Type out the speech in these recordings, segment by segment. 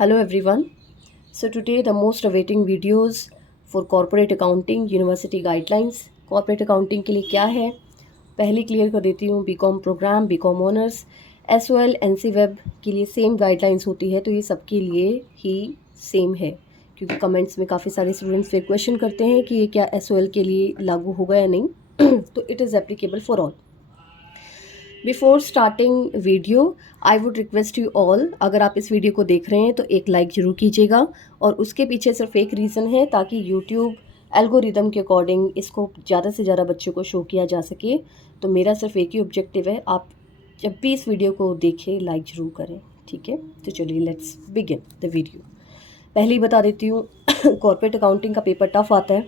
Hello everyone. So today the most awaiting videos for corporate accounting university guidelines. Corporate accounting के लिए क्या है पहले क्लियर कर देती हूँ। B Com programme, B Com honours, SOL NC web के लिए सेम गाइडलाइंस होती है, तो ये सबके लिए ही सेम है, क्योंकि कमेंट्स में काफ़ी सारे स्टूडेंट्स फिर क्वेश्चन करते हैं कि ये क्या SOL के लिए लागू होगा या नहीं। तो it is applicable for all. Before starting video I would request you all, अगर आप इस वीडियो को देख रहे हैं तो एक लाइक ज़रूर कीजिएगा, और उसके पीछे सिर्फ एक रीज़न है, ताकि यूट्यूब एल्गोरिदम के अकॉर्डिंग इसको ज़्यादा से ज़्यादा बच्चों को शो किया जा सके। तो मेरा सिर्फ एक ही ऑब्जेक्टिव है, आप जब भी इस वीडियो को देखें लाइक ज़रूर करें, ठीक है। तो चलिए लेट्स बिगिन द वीडियो। पहले ही बता देती हूँ कॉर्पोरेट अकाउंटिंग का पेपर टफ आता है,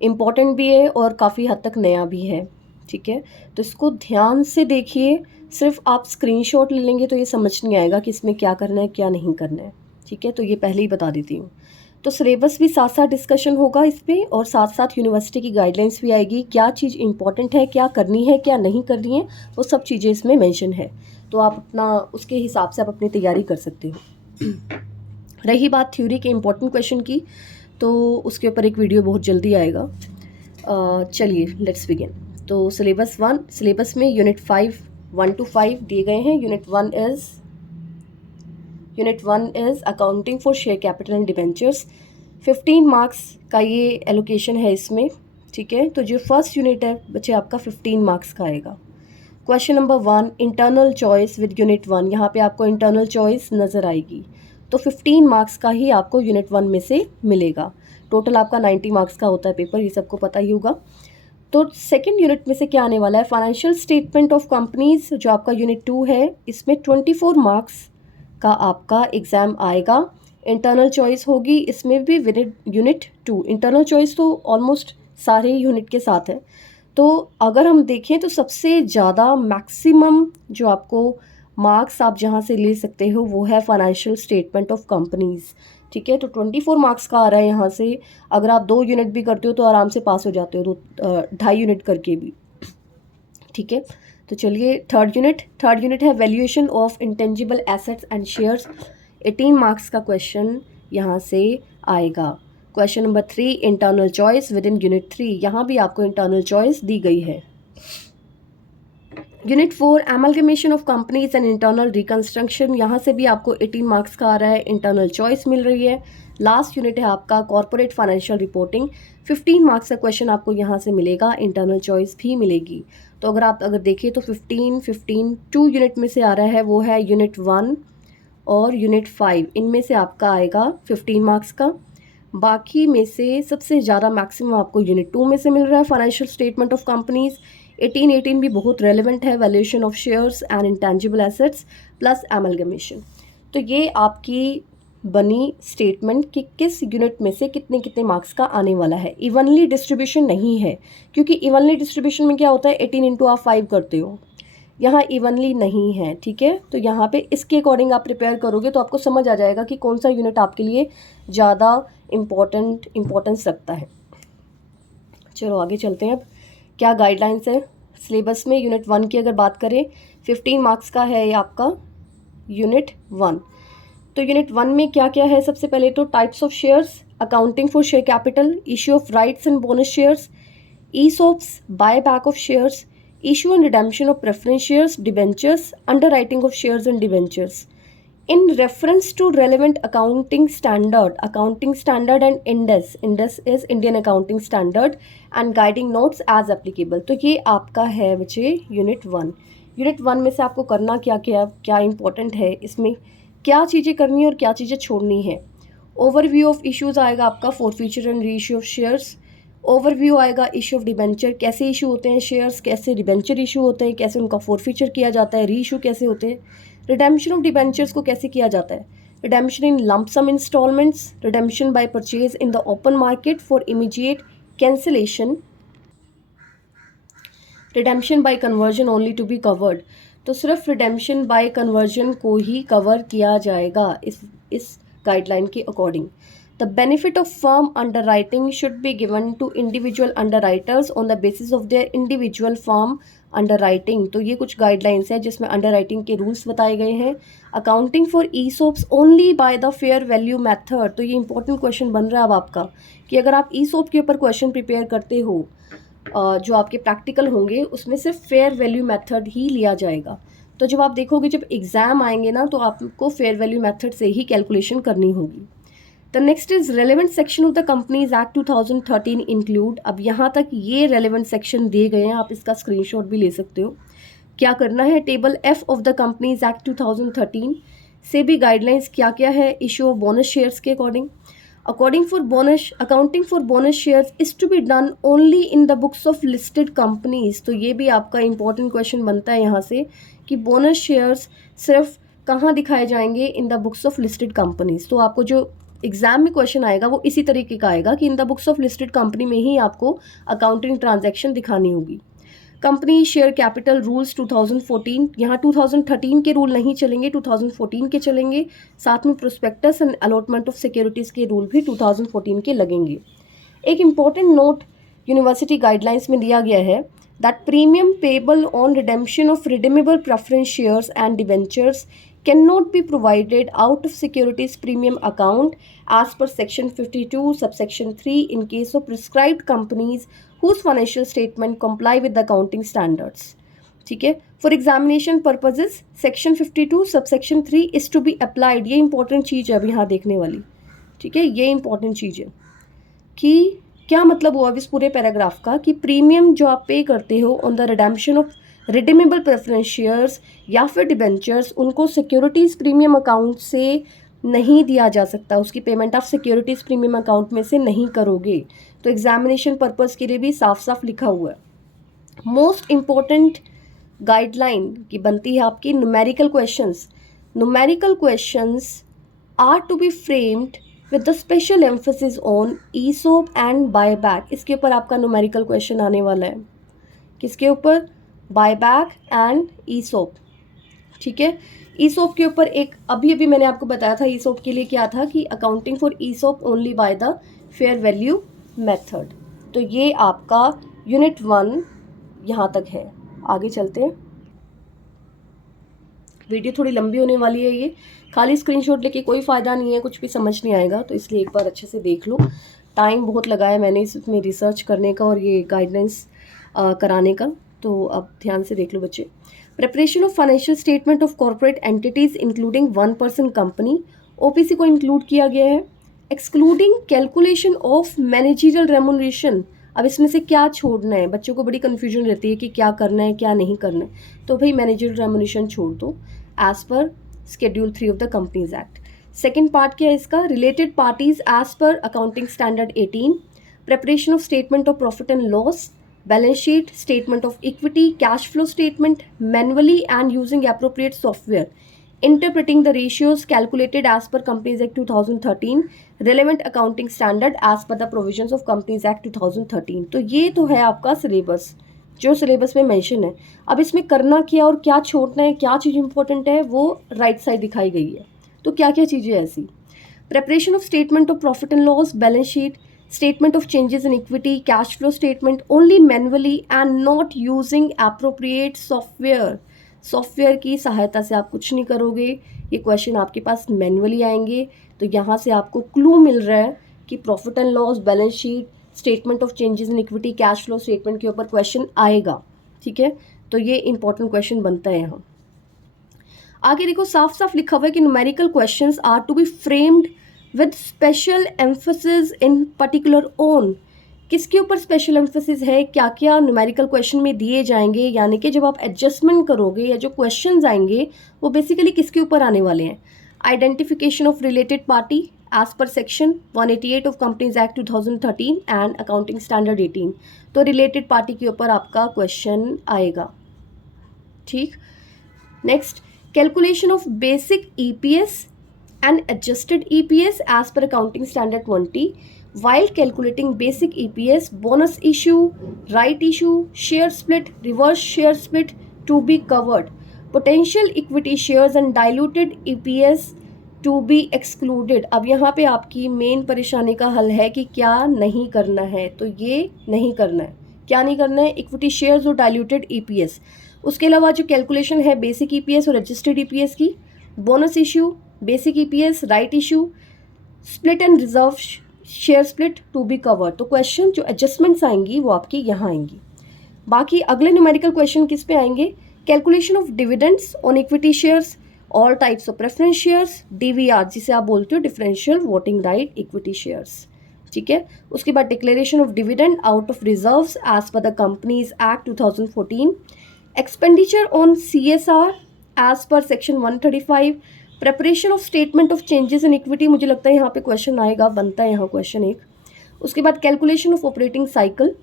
इम्पॉर्टेंट भी है और काफ़ी हद तक नया भी है, ठीक है। तो इसको ध्यान से देखिए, सिर्फ आप स्क्रीनशॉट ले लेंगे तो ये समझ नहीं आएगा कि इसमें क्या करना है क्या नहीं करना है, ठीक है। तो ये पहले ही बता देती हूँ। तो सिलेबस भी साथ साथ डिस्कशन होगा इस पर, और साथ साथ यूनिवर्सिटी की गाइडलाइंस भी आएगी, क्या चीज़ इंपॉर्टेंट है, क्या करनी है क्या नहीं करनी है, वो सब चीज़ें इसमें मेंशन है। तो आप अपना उसके हिसाब से आप अपनी तैयारी कर सकते हो। रही बात थ्योरी के इम्पोर्टेंट क्वेश्चन की, तो उसके ऊपर एक वीडियो बहुत जल्दी आएगा। चलिए लेट्स बिगिन। तो सिलेबस में यूनिट 5 1 to 5 दिए गए हैं। Unit one is accounting for share capital and debentures. 15 marks का ये एलोकेशन है इसमें, ठीक है। तो जो फर्स्ट यूनिट है बच्चे आपका 15 मार्क्स का आएगा। Question number 1, internal choice with unit 1। यहाँ पे आपको इंटरनल चॉइस नज़र आएगी, तो 15 मार्क्स का ही आपको यूनिट 1 में से मिलेगा। टोटल आपका 90 मार्क्स का होता है पेपर, ये सबको पता ही होगा। तो सेकंड यूनिट में से क्या आने वाला है, फाइनेंशियल स्टेटमेंट ऑफ कंपनीज, जो आपका यूनिट 2 है, इसमें 24 मार्क्स का आपका एग्ज़ाम आएगा। इंटरनल चॉइस होगी इसमें भी विद यूनिट 2। इंटरनल चॉइस तो ऑलमोस्ट सारे यूनिट के साथ है। तो अगर हम देखें तो सबसे ज़्यादा मैक्सिमम जो आपको मार्क्स आप जहाँ से ले सकते हो वो है फाइनेंशियल स्टेटमेंट ऑफ कंपनीज़, ठीक है। तो 24 मार्क्स का आ रहा है यहाँ से। अगर आप 2 यूनिट भी करते हो तो आराम से पास हो जाते हो, 2.5 यूनिट करके भी, ठीक है। तो चलिए थर्ड यूनिट है valuation of intangible assets and shares. 18 marks का क्वेश्चन यहाँ से आएगा। Question number 3, internal choice with in unit 3। यहाँ भी आपको इंटरनल चॉइस दी गई है। Unit 4, amalgamation of companies and internal reconstruction. यहाँ से भी आपको 18 मार्क्स का आ रहा है, इंटरनल चॉइस मिल रही है। लास्ट यूनिट है आपका कॉर्पोरेट फाइनेंशियल रिपोर्टिंग। 15 मार्क्स का क्वेश्चन आपको यहाँ से मिलेगा, इंटरनल चॉइस भी मिलेगी। तो अगर देखिए तो 15 2 यूनिट में से आ रहा है, वो है यूनिट 1 और यूनिट 5। इनमें से आपका आएगा 15 मार्क्स का। बाकी में से सबसे ज़्यादा मैक्सिमम आपको यूनिट 2 में से मिल रहा है, फाइनेंशियल स्टेटमेंट ऑफ कंपनीज। 18 भी बहुत रेलिवेंट है, valuation of shares and intangible assets plus amalgamation. तो ये आपकी बनी स्टेटमेंट कि किस यूनिट में से कितने कितने मार्क्स का आने वाला है। इवनली डिस्ट्रीब्यूशन नहीं है, क्योंकि इवनली डिस्ट्रीब्यूशन में क्या होता है, 18 इंटू आप 5 करते हो, यहाँ इवनली नहीं है, ठीक है। तो यहाँ पे इसके अकॉर्डिंग आप प्रिपेयर करोगे तो आपको समझ आ जाएगा कि कौन सा यूनिट आपके लिए ज़्यादा इम्पोर्टेंस रखता है। चलो आगे चलते हैं। अब क्या गाइडलाइंस है सिलेबस में। यूनिट 1 की अगर बात करें, 15 मार्क्स का है ये आपका यूनिट 1। तो यूनिट 1 में क्या क्या है, सबसे पहले तो types of shares, accounting for share capital, issue of rights and bonus shares, ESOPs, buyback of shares, issue and redemption of preference shares, debentures, underwriting of shares and debentures. In reference to relevant accounting standard and INDES is Indian Accounting Standard and guiding notes as applicable. तो ये आपका है बच्चे unit 1। Unit 1 में से आपको करना क्या क्या क्या इंपॉर्टेंट है, इसमें क्या चीज़ें करनी है और क्या चीज़ें छोड़नी है। ओवरव्यू ऑफ इश्यूज आएगा आपका, forfeiture and re issue of shares. Overview आएगा इशू ऑफ डिबेंचर, कैसे इशू होते हैं शेयर्स, कैसे डिबेंचर इशू होते हैं, कैसे उनका फॉरफीचर किया जाता है, री इशू कैसे होते हैं। रिडेम्पशन ऑफ डिबेंचर्स को कैसे किया जाता है, redemption in lump sum instalments, redemption by purchase in the open market for immediate cancellation, redemption by conversion only to be covered. तो सिर्फ रिडेम्पशन बाय कन्वर्जन को ही कवर किया जाएगा इस गाइडलाइन के according. The benefit of firm underwriting should be given to individual underwriters on the basis of their individual firm under writing, तो ये कुछ गाइडलाइंस है जिसमें अंडर राइटिंग के रूल्स बताए गए हैं। Accounting for ESOPs only by the fair value method, तो ये इंपॉर्टेंट क्वेश्चन बन रहा है अब आपका कि अगर आप ईसोप के ऊपर क्वेश्चन प्रिपेयर करते हो, जो आपके प्रैक्टिकल होंगे उसमें सिर्फ फेयर वैल्यू मेथड ही लिया जाएगा। तो जब आप देखोगे जब एग्ज़ाम आएंगे ना, तो आपको फेयर वैल्यू मेथड से ही कैलकुलेशन करनी होगी। The next is relevant section of the companies act 2013 include. अब यहाँ तक ये रेलेवेंट सेक्शन दिए गए हैं, आप इसका स्क्रीनशॉट भी ले सकते हो। क्या करना है, table F of the companies act 2013 से भी गाइडलाइंस क्या क्या है इशू ऑफ बोनस शेयर्स के according. According for bonus accounting for bonus shares is to be done only in the books of listed companies, तो ये भी आपका इंपॉर्टेंट क्वेश्चन बनता है यहाँ से कि बोनस शेयर्स सिर्फ कहाँ दिखाए जाएंगे, इन the books of listed companies. तो आपको जो एग्जाम में क्वेश्चन आएगा वो इसी तरीके का आएगा कि इन the books of listed company में ही आपको अकाउंटिंग ट्रांजैक्शन दिखानी होगी। कंपनी शेयर कैपिटल रूल्स 2014, यहाँ 2013 के रूल नहीं चलेंगे, 2014 के चलेंगे। साथ में prospectus and allotment of securities के रूल भी 2014 के लगेंगे। एक इम्पॉर्टेंट नोट यूनिवर्सिटी गाइडलाइंस में दिया गया है that premium payable on redemption of redeemable preference shares and debentures cannot be provided out of securities premium account as per section 52 subsection 3 in case of prescribed companies whose financial statement comply with the accounting standards। ठीक है, for examination purposes section 52 subsection 3 is to be applied। ये important चीज़ है अभी यहाँ देखने वाली। ठीक है, ये इंपॉर्टेंट चीज़ है कि क्या मतलब हुआ अब इस पूरे पैराग्राफ का कि प्रीमियम जो आप पे करते हो on the redemption of redeemable preference shares या फिर डिबेंचर्स, उनको सिक्योरिटीज़ प्रीमियम अकाउंट से नहीं दिया जा सकता, उसकी पेमेंट आप सिक्योरिटीज़ प्रीमियम अकाउंट में से नहीं करोगे। तो एग्जामिनेशन पर्पज़ के लिए भी साफ साफ लिखा हुआ है। मोस्ट इम्पॉर्टेंट गाइडलाइन की बनती है आपकी numerical questions. Numerical questions are to be framed with the special emphasis on ESOP and buyback. इसके ऊपर आपका न्यूमेरिकल क्वेश्चन आने वाला है। किसके ऊपर? Buyback and ESOP. ठीक है, ईसोप के ऊपर एक अभी मैंने आपको बताया था ईसोप के लिए क्या था कि accounting for ESOP only by the fair value method. तो ये आपका यूनिट 1 यहाँ तक है। आगे चलते हैं, वीडियो थोड़ी लंबी होने वाली है। ये खाली स्क्रीनशॉट लेके कोई फ़ायदा नहीं है, कुछ भी समझ नहीं आएगा, तो इसलिए एक बार अच्छे से देख लो। टाइम बहुत लगाया मैंने इसमें रिसर्च करने का और ये गाइडलाइंस कराने का, तो अब ध्यान से देख लो बच्चे। Preparation of financial statement of corporate entities including 1 person company, OPC को इंक्लूड किया गया है। Excluding calculation of managerial remuneration, अब इसमें से क्या छोड़ना है, बच्चों को बड़ी कन्फ्यूजन रहती है कि क्या करना है क्या नहीं करना है। तो भाई मैनेजरियल रेमुनरेशन छोड़ दो as per schedule 3 of the companies act. Second part क्या है इसका, related parties as per accounting standard 18। Preparation of statement of profit and loss, balance sheet, statement of equity, cash flow statement manually and using appropriate software, interpreting the ratios calculated as per Companies Act 2013, relevant accounting standard as per the provisions of Companies Act 2013। तो ये तो है आपका syllabus, जो syllabus में mention है। अब इसमें करना क्या और क्या छोड़ना है, क्या चीज़ इंपॉर्टेंट है, वो राइट साइड दिखाई गई है। तो क्या क्या चीज़ें ऐसी, preparation of statement of profit and loss, balance sheet, statement of changes in equity, cash flow statement only manually and not using appropriate software। Software की सहायता से आप कुछ नहीं करोगे, ये क्वेश्चन आपके पास मैनुअली आएंगे। तो यहाँ से आपको क्लू मिल रहा है कि profit and loss, balance sheet, statement of changes in equity, cash flow statement के ऊपर क्वेश्चन आएगा। ठीक है, तो ये इंपॉर्टेंट क्वेश्चन बनता है यहाँ। आगे देखो, साफ साफ लिखा हुआ है कि numerical questions are to be framed with special emphasis in particular on. किसके ऊपर स्पेशल एम्फोसिस है, क्या क्या न्यूमेरिकल क्वेश्चन में दिए जाएंगे, यानी कि जब आप एडजस्टमेंट करोगे या जो क्वेश्चंस आएंगे वो बेसिकली किसके ऊपर आने वाले हैं। Identification of related party as per section 188 of companies act 2013 and accounting standard 18। तो रिलेटेड पार्टी के ऊपर आपका क्वेश्चन आएगा। ठीक, next, calculation of basic EPS and adjusted EPS as per accounting standard 20, while calculating basic EPS, bonus issue, right issue, share split, reverse share split to be covered, potential equity shares and diluted EPS to be excluded। अब यहाँ पे आपकी main परेशानी का हल है कि क्या नहीं करना है, तो ये नहीं करना है। क्या नहीं करना है, इक्विटी शेयर्स और डाइल्यूटेड ईपीएस। उसके अलावा जो कैलकुलेशन है बेसिक ईपीएस और रजिस्टर्ड ईपीएस की, bonus issue, basic EPS, right issue, split and reserve share split to be covered. तो क्वेश्चन जो एडजस्टमेंट्स आएंगी वो आपकी यहाँ आएंगी। बाकी अगले न्यूमेरिकल क्वेश्चन किस पे आएंगे, calculation of dividends on equity shares, all types of preference shares, DVR जिसे आप बोलते हो differential voting right equity shares, ठीक है। उसके बाद declaration of dividend out of reserves as per the companies act 2014, expenditure on CSR as per section 135, preparation of statement of changes in equity, मुझे लगता है यहाँ पे क्वेश्चन आएगा, बनता है यहाँ क्वेश्चन एक। उसके बाद कैलकुलेशन ऑफ ऑपरेटिंग साइकिल,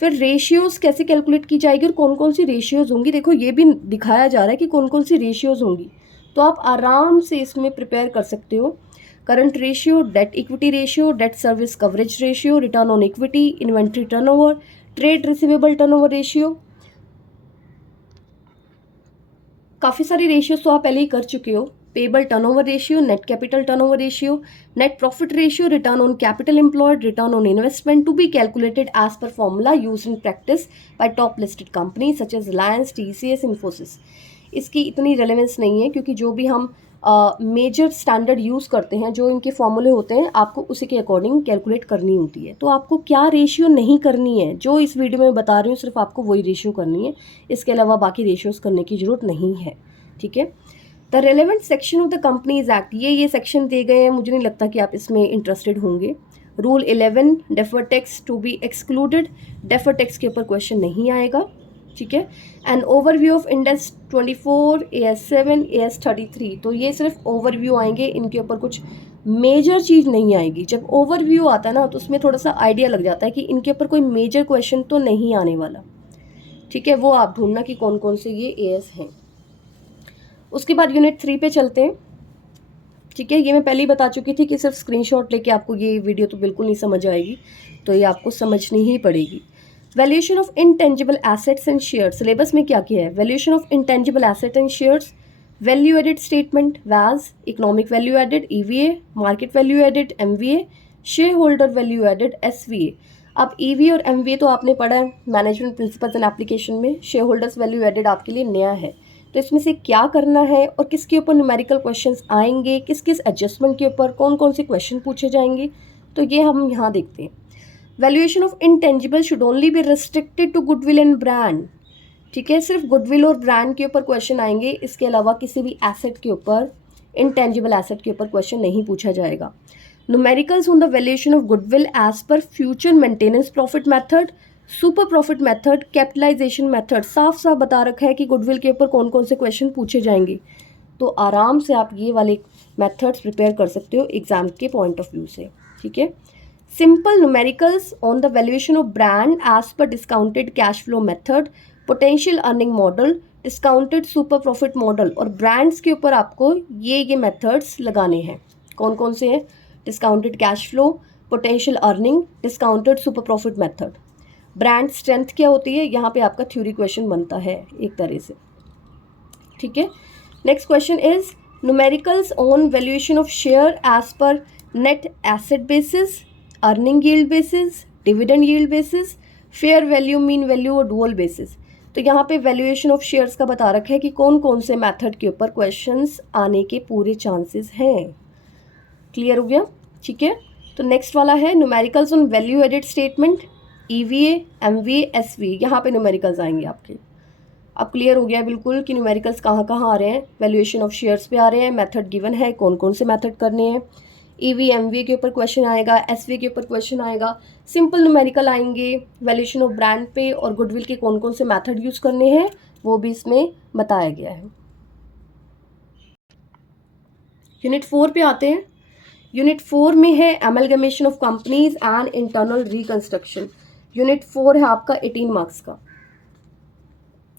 फिर रेशियोज कैसे कैलकुलेट की जाएगी और कौन कौन सी रेशियोज होंगी, देखो ये भी दिखाया जा रहा है कि कौन कौन सी रेशियोज होंगी, तो आप आराम से इसमें प्रिपेयर कर सकते हो। Current ratio, debt equity ratio, debt service coverage ratio, return on equity, inventory turnover, trade receivable turnover ratio, काफ़ी सारी रेशियोज तो आप पहले ही कर चुके हो। Payable turnover ratio, net capital turnover ratio, net profit ratio, return on capital employed, return on investment to be calculated as per formula use in practice by top listed company such as Reliance, TCS, Infosys. इसकी इतनी relevance नहीं है क्योंकि जो भी हम major standard use करते हैं, जो इनके फॉर्मूले होते हैं, आपको उसी के अकॉर्डिंग कैलकुलेट करनी होती है। तो आपको क्या रेशियो नहीं करनी है, जो इस वीडियो में बता रही हूँ सिर्फ आपको वही रेशियो करनी है, इसके अलावा बाकी रेशियोज करने की जरूरत नहीं है, ठीक है। The relevant section of the companies act, ये सेक्शन दिए गए हैं, मुझे नहीं लगता कि आप इसमें इंटरेस्टेड होंगे। Rule 11, defer tax to be excluded, defer tax के ऊपर क्वेश्चन नहीं आएगा, ठीक है। And overview of index 24, AS7, AS33, तो ये सिर्फ ओवरव्यू आएंगे, इनके ऊपर कुछ मेजर चीज़ नहीं आएगी। जब ओवरव्यू आता है ना तो उसमें थोड़ा सा आइडिया लग जाता है कि इनके ऊपर कोई मेजर क्वेश्चन तो नहीं आने वाला, ठीक है। वो आप ढूंढना कि कौन कौन से ये AS हैं। उसके बाद यूनिट 3 पे चलते हैं, ठीक है। ये मैं पहले ही बता चुकी थी कि सिर्फ स्क्रीनशॉट लेके आपको ये वीडियो तो बिल्कुल नहीं समझ आएगी, तो ये आपको समझनी ही पड़ेगी। Valuation of intangible assets and shares, syllabus में क्या किया है, valuation of intangible asset and shares, value added statement VAS, economic value added EVA, market value added MVA, share holder value added SVA। अब EVA और MVA तो आपने पढ़ा है मैनेजमेंट प्रिंसिपल्स एंड एप्लीकेशन में, शेयर होल्डर्स वैल्यू एडेड आपके लिए नया है। तो इसमें से क्या करना है और किसके ऊपर न्यूमेरिकल क्वेश्चंस आएंगे, किस किस एडजस्टमेंट के ऊपर कौन कौन से क्वेश्चन पूछे जाएंगे, तो ये हम यहाँ देखते हैं। Valuation of intangible should only be restricted to goodwill and brand, ठीक है। सिर्फ गुडविल और ब्रांड के ऊपर क्वेश्चन आएंगे, इसके अलावा किसी भी एसेट के ऊपर, इंटेंजिबल एसेट के ऊपर क्वेश्चन नहीं पूछा जाएगा। Numericals on the valuation of goodwill as per future maintenance profit method, super profit method, capitalisation method, साफ साफ बता रखा है कि गुडविल के ऊपर कौन कौन से क्वेश्चन पूछे जाएंगे। तो आराम से आप ये वाले मेथड्स प्रिपेयर कर सकते हो एग्जाम के पॉइंट ऑफ व्यू से, ठीक है। Simple numericals on the valuation of brand as per discounted cash flow method, potential earning model, discounted super profit model, और ब्रांड्स के ऊपर आपको ये मेथड्स लगाने हैं। कौन कौन से हैं, discounted cash flow, potential earning, discounted super profit method. Brand strength क्या होती है, यहाँ पे आपका थ्योरी क्वेश्चन बनता है एक तरह से, ठीक है। Next question is numericals on valuation of share as per net asset basis, earning yield basis, dividend yield basis, fair value, mean value और डुअल बेसिस। तो यहाँ पे वैल्यूएशन ऑफ शेयर्स का बता रखा है कि कौन कौन से मेथड के ऊपर क्वेश्चंस आने के पूरे चांसेस हैं। क्लियर हो गया, ठीक है। तो नेक्स्ट वाला है numericals on value added statement, EVA, MVA, SVA, यहाँ पे न्यूमेरिकल्स आएंगे आपके। अब क्लियर हो गया बिल्कुल कि न्यूमेरिकल्स कहाँ कहाँ आ रहे हैं, वैल्यूएशन ऑफ शेयर्स पे आ रहे हैं, मेथड गिवन है, कौन कौन से मेथड करने हैं। EVA, MVA के ऊपर क्वेश्चन आएगा, SVA के ऊपर क्वेश्चन आएगा, सिंपल न्यूमेरिकल आएंगे, वैल्यूएशन ऑफ ब्रांड पे और गुडविल के कौन कौन से मेथड यूज़ करने हैं वो भी इसमें बताया गया है। यूनिट 4 पे आते हैं। यूनिट 4 में है amalgamation of companies and internal reconstruction. Unit 4 है आपका 18 मार्क्स का,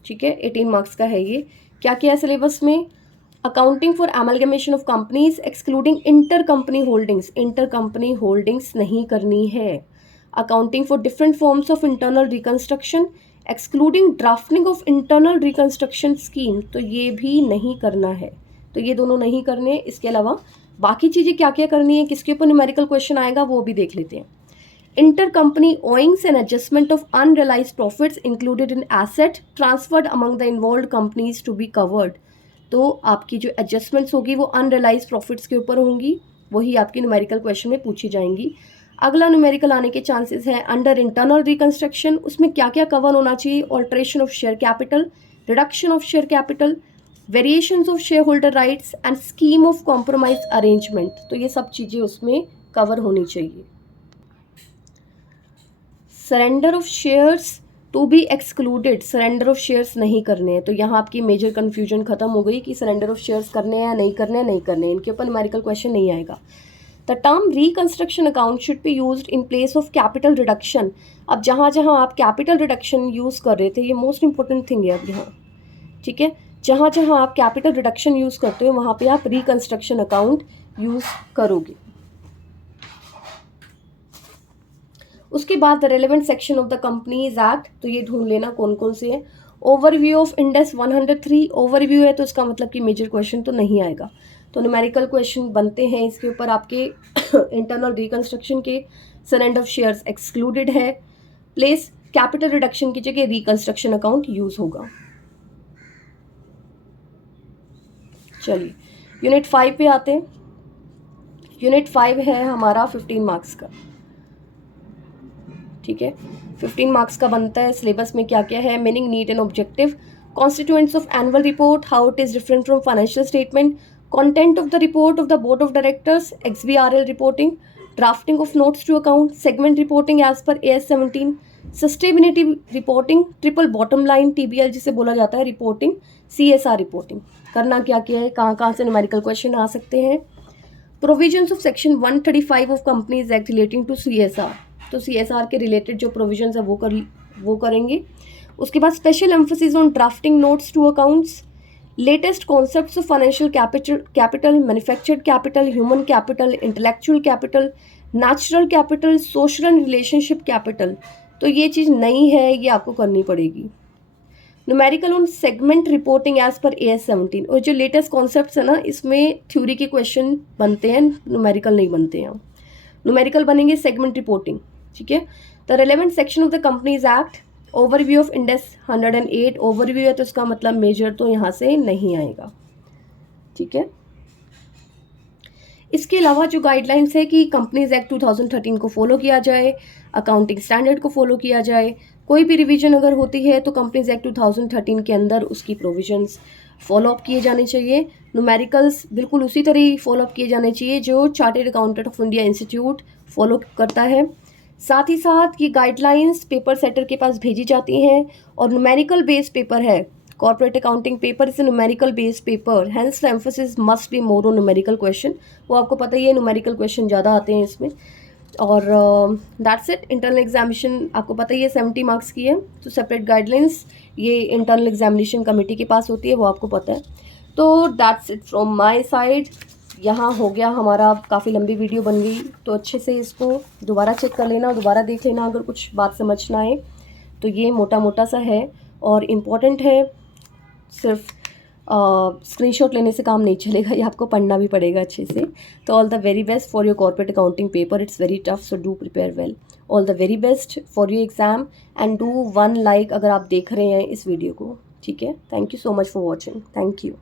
ठीक है, 18 मार्क्स का है ये। क्या क्या है सिलेबस में, accounting for amalgamation of companies excluding inter company holdings, inter company holdings नहीं करनी है। Accounting for different forms of internal reconstruction excluding drafting of internal reconstruction scheme, तो ये भी नहीं करना है। तो ये दोनों नहीं करने। इसके अलावा बाकी चीज़ें क्या क्या करनी है, किसके ऊपर न्यूमेरिकल क्वेश्चन आएगा वो भी देख लेते हैं। Intercompany owings and adjustment of unrealized profits included in asset transferred among the involved companies to be covered. तो आपकी जो एडजस्टमेंट्स होगी वो अनरियलाइज प्रॉफिट्स के ऊपर होंगी, वही आपकी न्यूमेरिकल क्वेश्चन में पूछी जाएंगी. अगला न्यूमेरिकल आने के चांसेस है अंडर इंटरनल रिकंस्ट्रक्शन. उसमें क्या क्या कवर होना चाहिए? Alteration of share capital, reduction of share capital, variations of share holder rights and scheme of compromise arrangement. तो ये सब चीज़ें उसमें कवर होनी चाहिए. Surrender of shares to be excluded, surrender of shares नहीं करने हैं. तो यहाँ आपकी मेजर कन्फ्यूजन खत्म हो गई कि सरेंडर ऑफ शेयर्स करने हैं या नहीं करने हैं, नहीं करने हैं. इनके ऊपर न्यूमेरिकल क्वेश्चन नहीं आएगा. The term reconstruction account should be used in place of capital reduction. अब जहाँ जहाँ आप कैपिटल रिडक्शन यूज़ कर रहे थे, ये मोस्ट इंपॉर्टेंट थिंग है अब यहाँ, ठीक है. जहाँ जहाँ आप कैपिटल रिडक्शन यूज़ करते हो वहाँ पे आप रिकंस्ट्रक्शन अकाउंट यूज़ करोगे. उसके बाद the relevant section of the companies act, तो ये ढूंढ लेना कौन कौन से है. ओवरव्यू ऑफ इंडेक्स 103, ओवरव्यू है तो इसका मतलब कि मेजर क्वेश्चन तो नहीं आएगा. तो न्यूमेरिकल क्वेश्चन बनते हैं इसके ऊपर आपके इंटरनल रिकंस्ट्रक्शन के. सरेंडर ऑफ शेयर्स एक्सक्लूडेड है, प्लेस कैपिटल रिडक्शन की जगह रिकंस्ट्रक्शन अकाउंट यूज होगा. चलिए यूनिट 5 पे आते हैं. यूनिट 5 है हमारा 15 मार्क्स का, ठीक है. 15 मार्क्स का बनता है. सिलेबस में क्या क्या है? Meaning, need and objective, constituents of annual report, how it is different from financial statement, content of the report of the board of directors, XBRL reporting, drafting of notes to account, segment reporting as per AS 17, sustainability reporting, triple bottom line TBL जिसे बोला जाता है reporting, CSR reporting. करना क्या क्या है, कहाँ कहाँ से न्यूमेरिकल क्वेश्चन आ सकते हैं. Provisions of section 135 of companies act relating to CSR, तो CSR के रिलेटेड जो प्रोविजंस है वो करेंगे. उसके बाद special emphasis on drafting notes to accounts, latest concepts of financial capital, manufactured capital, human capital, intellectual capital, natural capital, social and relationship capital. तो ये चीज़ नई है, ये आपको करनी पड़ेगी. Numerical on segment reporting as per AS 17. और जो लेटेस्ट कॉन्सेप्ट्स है ना, इसमें थ्योरी के क्वेश्चन बनते हैं, न्यूमेरिकल नहीं बनते हैं. न्यूमेरिकल बनेंगे सेगमेंट रिपोर्टिंग, ठीक है. The relevant section of the companies act, overview of index 108, overview है तो इसका मतलब मेजर तो यहाँ से नहीं आएगा, ठीक है. इसके अलावा जो गाइडलाइंस है कि कंपनीज एक्ट 2013 को फॉलो किया जाए, अकाउंटिंग स्टैंडर्ड को फॉलो किया जाए. कोई भी रिवीजन अगर होती है तो कंपनीज एक्ट 2013 के अंदर उसकी प्रोविजंस फॉलो अप किए जाने चाहिए. न्यूमेरिकल्स बिल्कुल उसी तरह ही फॉलो अप किए जाने चाहिए जो chartered accountant of India institute follow करता है. साथ ही साथ ये गाइडलाइंस पेपर सेटर के पास भेजी जाती हैं. और न्यूमेरिकल बेस्ड पेपर है, corporate accounting paper is a numerical based paper, hence the emphasis must be more on numerical question. वो आपको पता ही है, न्यूमेरिकल क्वेश्चन ज़्यादा आते हैं इसमें. और दैट्स इट. इंटरनल एग्जामिनेशन आपको पता ही है 70 मार्क्स की है. तो सेपरेट गाइडलाइंस ये इंटरनल एग्जामिनेशन कमेटी के पास होती है, वो आपको पता है. तो that's it from my side. यहाँ हो गया हमारा, काफ़ी लंबी वीडियो बन गई, तो अच्छे से इसको दोबारा चेक कर लेना, दोबारा देख लेना अगर कुछ बात समझ ना आए. तो ये मोटा मोटा सा है और इम्पॉर्टेंट है. सिर्फ स्क्रीनशॉट लेने से काम नहीं चलेगा, ये आपको पढ़ना भी पड़ेगा अच्छे से. तो all the very best for your corporate accounting paper. It's very tough, so do prepare well. All the very best for your exam and do 1 like अगर आप देख रहे हैं इस वीडियो को, ठीक है. Thank you so much for watching. Thank you.